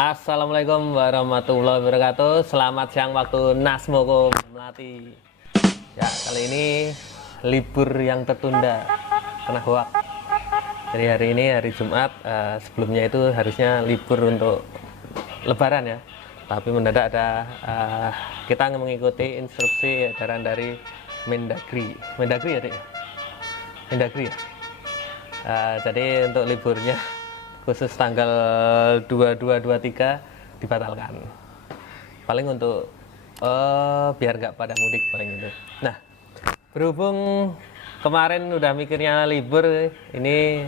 Assalamualaikum warahmatullahi wabarakatuh. Selamat siang waktu Nasmoko Melati. Ya, kali ini libur yang tertunda karena hoak. Jadi hari ini hari Jumat, sebelumnya itu harusnya libur untuk Lebaran ya. Tapi mendadak ada kita mengikuti instruksi edaran dari Mendagri. Mendagri ya, Dik? Mendagri ya. Jadi untuk liburnya khusus tanggal 22 23 dibatalkan. Paling untuk biar nggak pada mudik paling itu. Nah, berhubung kemarin udah mikirnya libur, ini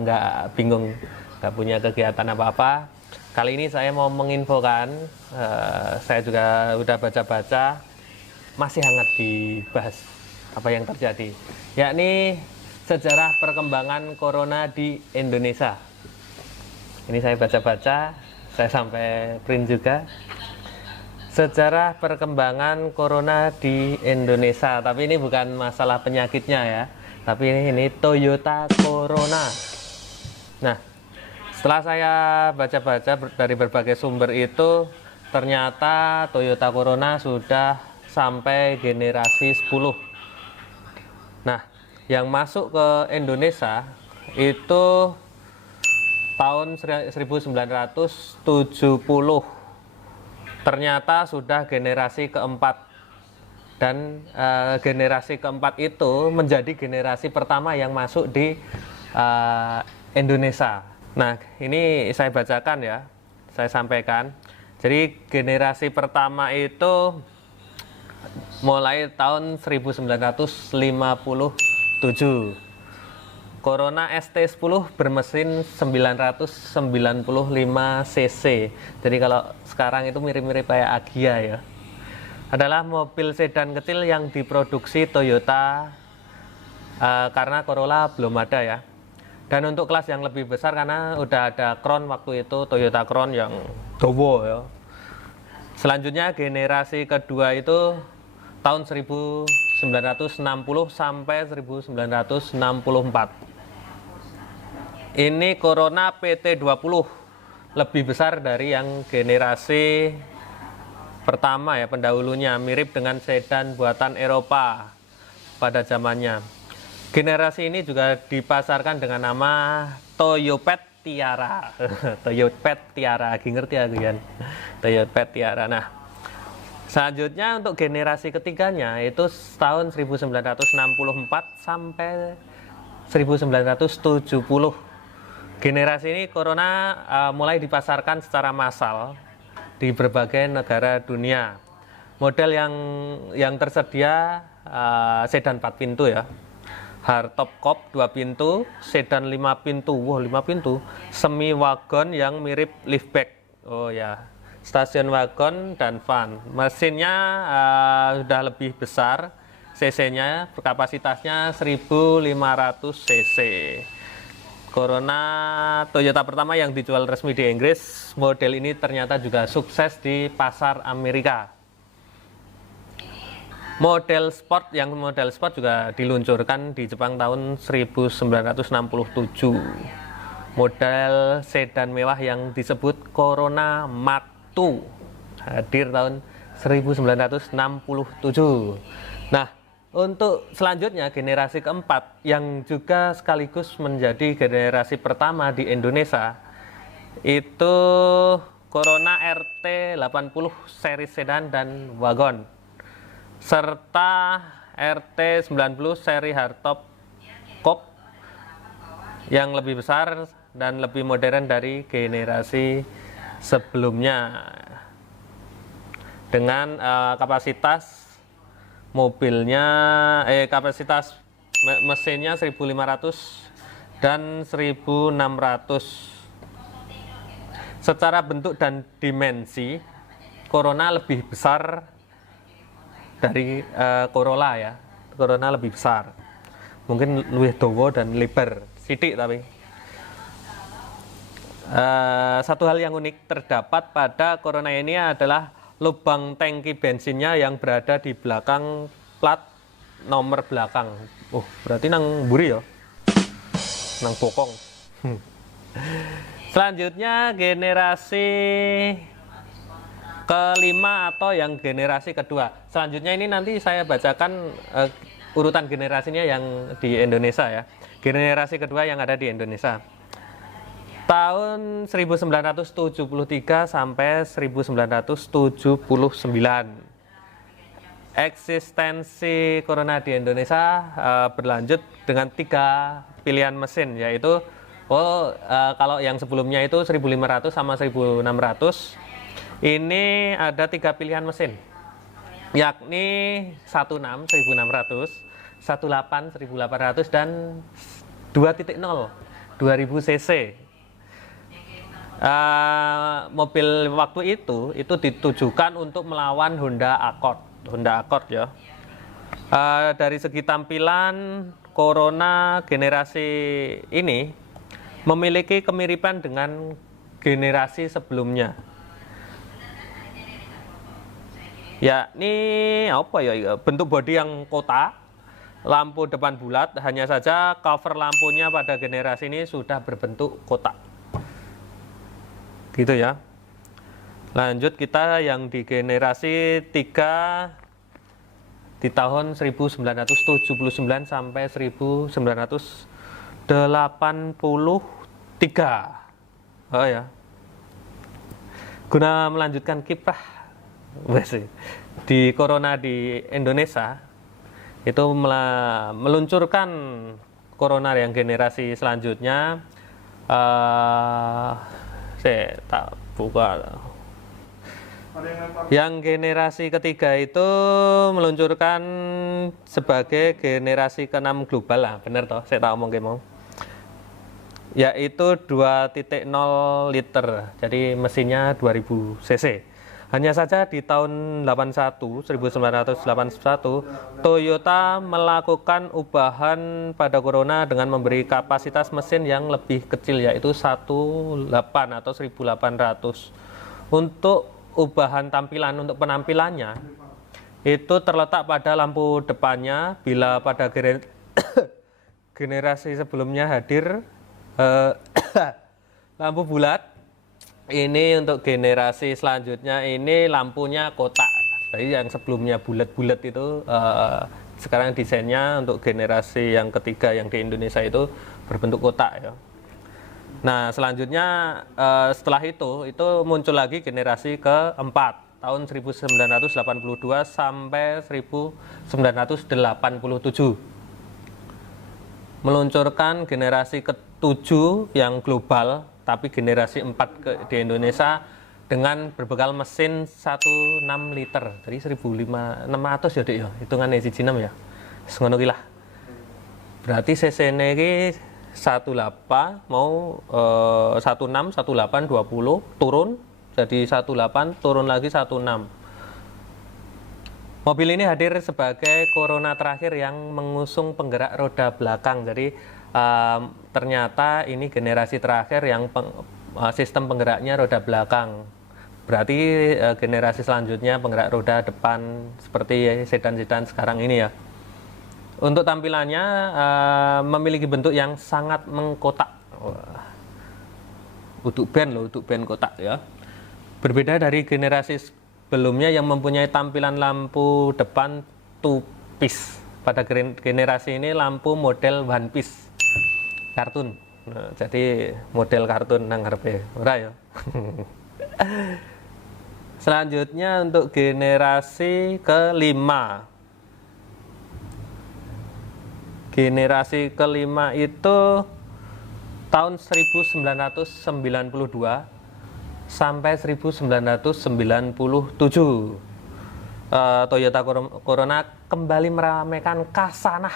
nggak bingung, nggak punya kegiatan apa-apa. Kali ini saya mau menginfokan, saya juga udah baca-baca, masih hangat dibahas apa yang terjadi, yakni sejarah perkembangan corona di Indonesia. Ini saya baca-baca, saya sampai print juga. Sejarah perkembangan corona di Indonesia. Tapi ini bukan masalah penyakitnya ya, tapi ini Toyota Corona. Nah, setelah saya baca-baca dari berbagai sumber itu, ternyata Toyota Corona sudah sampai generasi 10. Nah, yang masuk ke Indonesia itu tahun 1970, ternyata sudah generasi keempat, dan generasi keempat itu menjadi generasi pertama yang masuk di Indonesia. Nah, ini saya bacakan ya, saya sampaikan. Jadi generasi pertama itu mulai tahun 1957. Corona ST10 bermesin 995 cc. Jadi kalau sekarang itu mirip-mirip kayak Agya ya. Adalah mobil sedan kecil yang diproduksi Toyota karena Corolla belum ada ya. Dan untuk kelas yang lebih besar karena udah ada Crown waktu itu, Toyota Crown yang dowo ya. Selanjutnya generasi kedua itu tahun 1960 sampai 1964. Ini Corona PT20, lebih besar dari yang generasi pertama ya, pendahulunya, mirip dengan sedan buatan Eropa pada zamannya. Generasi ini juga dipasarkan dengan nama Toyopet Tiara. Toyopet Tiara, lagi ngerti aku kan. Toyopet Tiara. Nah, selanjutnya untuk generasi ketiganya itu tahun 1964 sampai 1970. Generasi ini Corona mulai dipasarkan secara massal di berbagai negara dunia. Model yang tersedia sedan 4 pintu ya, hardtop coupe 2 pintu, sedan 5 pintu, 5 pintu, semi wagon yang mirip liftback. Oh ya, stasiun wagon dan van. Mesinnya sudah lebih besar, cc-nya, kapasitasnya 1500 cc. Corona Toyota pertama yang dijual resmi di Inggris. Model ini ternyata juga sukses di pasar Amerika. Model sport juga diluncurkan di Jepang tahun 1967. Model sedan mewah yang disebut Corona Matu hadir tahun 1967. Nah, untuk selanjutnya generasi keempat yang juga sekaligus menjadi generasi pertama di Indonesia itu Corona RT80 seri sedan dan wagon, serta RT90 seri hardtop coupe yang lebih besar dan lebih modern dari generasi sebelumnya, dengan kapasitas kapasitas mesinnya 1500 dan 1600. Secara bentuk dan dimensi, Corona lebih besar dari Corolla ya. Corona lebih besar, mungkin lebih dawa dan lebar sidik. Tapi satu hal yang unik terdapat pada Corona ini adalah lubang tangki bensinnya yang berada di belakang plat nomor belakang. Berarti nang mburi ya, nang bokong. Selanjutnya generasi kelima atau yang generasi kedua. Selanjutnya ini nanti saya bacakan urutan generasinya yang di Indonesia ya. Generasi kedua yang ada di Indonesia. Tahun 1973 sampai 1979. Eksistensi Corona di Indonesia berlanjut dengan 3 pilihan mesin, yaitu kalau yang sebelumnya itu 1500 sama 1600, ini ada 3 pilihan mesin, yakni 16 1600, 18 1800, dan 2.0 2000 cc. Mobil waktu itu ditujukan untuk melawan Honda Accord ya. Dari segi tampilan, Corona generasi ini memiliki kemiripan dengan generasi sebelumnya, yakni apa ya, bentuk bodi yang kotak, lampu depan bulat. Hanya saja cover lampunya pada generasi ini sudah berbentuk kotak, gitu ya. Lanjut kita yang di generasi 3 di tahun 1979 sampai 1983. Oh ya. Guna melanjutkan kiprah di Corona di Indonesia, itu meluncurkan Corona yang generasi selanjutnya. Saya tak buka. Yang generasi ketiga itu meluncurkan sebagai generasi ke-6 global lah, bener toh? Saya tak omong mau. Yaitu 2.0 liter, jadi mesinnya 2000 cc. Hanya saja di tahun 1981, Toyota melakukan ubahan pada Corona dengan memberi kapasitas mesin yang lebih kecil, yaitu 18 atau 1800. Untuk ubahan tampilan, untuk penampilannya itu terletak pada lampu depannya. Bila pada generasi sebelumnya hadir lampu bulat, ini untuk generasi selanjutnya ini lampunya kotak. Jadi yang sebelumnya bulat-bulat itu sekarang desainnya untuk generasi yang ketiga yang di Indonesia itu berbentuk kotak ya. Nah selanjutnya setelah itu muncul lagi generasi keempat tahun 1982 sampai 1987, meluncurkan generasi ke-7 yang global, tapi generasi 4 di Indonesia dengan berbekal mesin 16 liter, jadi 1600 ya Dek ya, hitungannya siji 6 ya, ngono ki lah. Berarti cc ini 18 mau 16 18 20 turun jadi 18, turun lagi 16. Mobil ini hadir sebagai Corona terakhir yang mengusung penggerak roda belakang. Jadi ternyata ini generasi terakhir yang sistem penggeraknya roda belakang. Berarti generasi selanjutnya penggerak roda depan seperti sedan-sedan sekarang ini ya. Untuk tampilannya memiliki bentuk yang sangat mengkotak. Untuk band kotak ya. Berbeda dari generasi sebelumnya yang mempunyai tampilan lampu depan two-piece. Pada generasi ini lampu model one piece, kartun. Nah, jadi model kartun nang ngarepe ora ya. Selanjutnya untuk generasi kelima. Generasi kelima itu tahun 1992 sampai 1997. Toyota Corona kembali meramaikan kasanah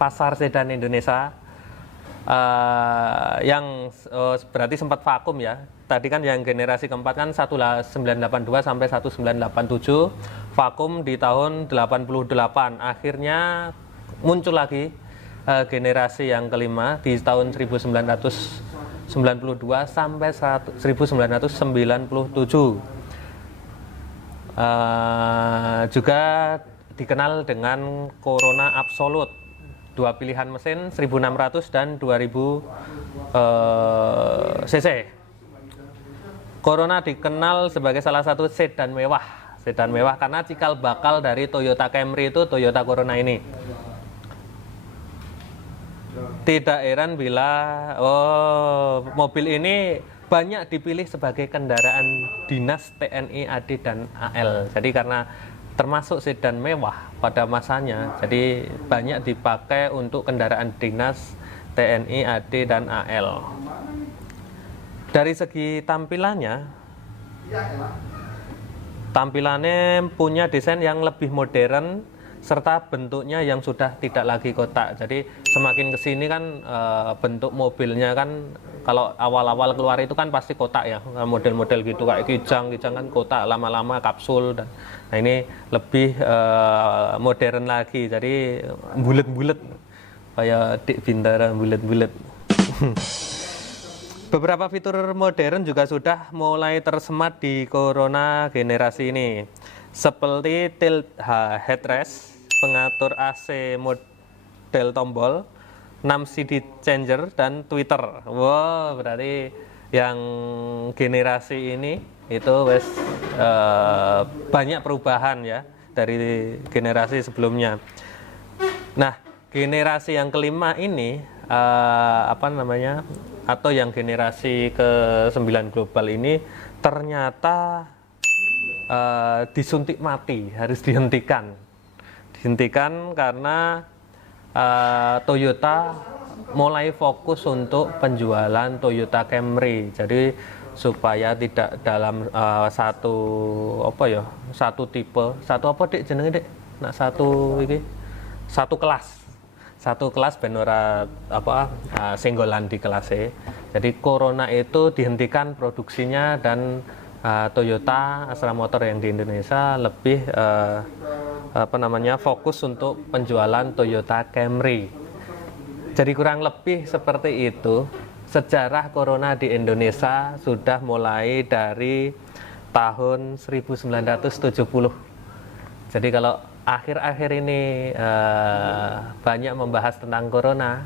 pasar sedan Indonesia yang berarti sempat vakum ya. Tadi kan yang generasi keempat kan 1982 sampai 1987, vakum di tahun 88. Akhirnya muncul lagi generasi yang kelima di tahun 1992 sampai 1997. Juga dikenal dengan Corona Absolut. dua pilihan mesin 1600 dan 2000 cc. Corona dikenal sebagai salah satu sedan mewah karena cikal bakal dari Toyota Camry itu Toyota Corona ini. Tidak heran bila mobil ini banyak dipilih sebagai kendaraan dinas TNI, AD, dan AL. Jadi karena termasuk sedan mewah pada masanya, jadi banyak dipakai untuk kendaraan dinas TNI, AD, dan AL. Dari segi tampilannya punya desain yang lebih modern serta bentuknya yang sudah tidak lagi kotak. Jadi semakin kesini kan bentuk mobilnya kan kalau awal-awal keluar itu kan pasti kotak ya, model-model gitu kayak Kijang kan kotak, lama-lama kapsul. Dan nah ini lebih modern lagi, jadi bulet-bulet kayak Dik Bintara bulet-bulet. Beberapa fitur modern juga sudah mulai tersemat di Corona generasi ini, seperti tilt headrest, pengatur AC model tombol, 6 CD changer, dan Twitter. Wow, berarti yang generasi ini itu banyak perubahan ya dari generasi sebelumnya. Nah, generasi yang kelima ini atau yang generasi ke-9 global ini ternyata disuntik mati, harus dihentikan karena Toyota mulai fokus untuk penjualan Toyota Camry. Jadi supaya tidak dalam satu tipe, satu kelas ben ora senggolan di kelas E. Jadi Corona itu dihentikan produksinya dan Toyota Astra Motor yang di Indonesia lebih fokus untuk penjualan Toyota Camry. Jadi kurang lebih seperti itu. Sejarah Corona di Indonesia sudah mulai dari tahun 1970. Jadi kalau akhir-akhir ini banyak membahas tentang Corona,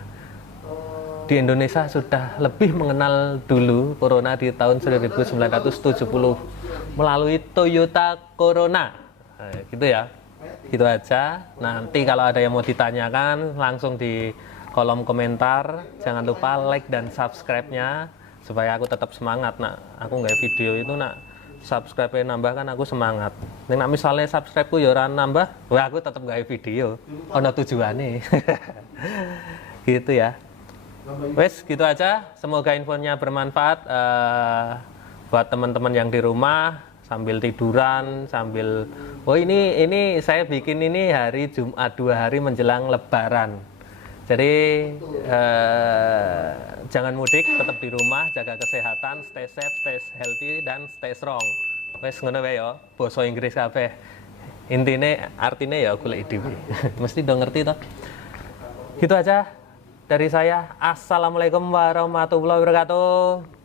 di Indonesia sudah lebih mengenal dulu Corona di tahun 1970 melalui Toyota Corona. Gitu ya, gitu aja. Nanti kalau ada yang mau ditanyakan langsung di kolom komentar. Jangan lupa like dan subscribe-nya supaya aku tetap semangat. Aku nggak video itu subscribe nambah kan aku semangat. Nek misalnya subscribe-ku ya ora nambah, aku tetap gawe video. Ono tujuane. Gitu ya. Wes, gitu aja. Semoga infonya bermanfaat buat teman-teman yang di rumah sambil tiduran, sambil ini saya bikin ini hari Jumat 2 hari menjelang Lebaran. Jadi jangan mudik, tetap di rumah, jaga kesehatan, stay safe, stay healthy, dan stay strong. Wes ngono wae ya, basa Inggris kabeh. Intine artine ya golek dhewe. Mesti do ngerti toh. Gitu aja dari saya. Assalamualaikum warahmatullahi wabarakatuh.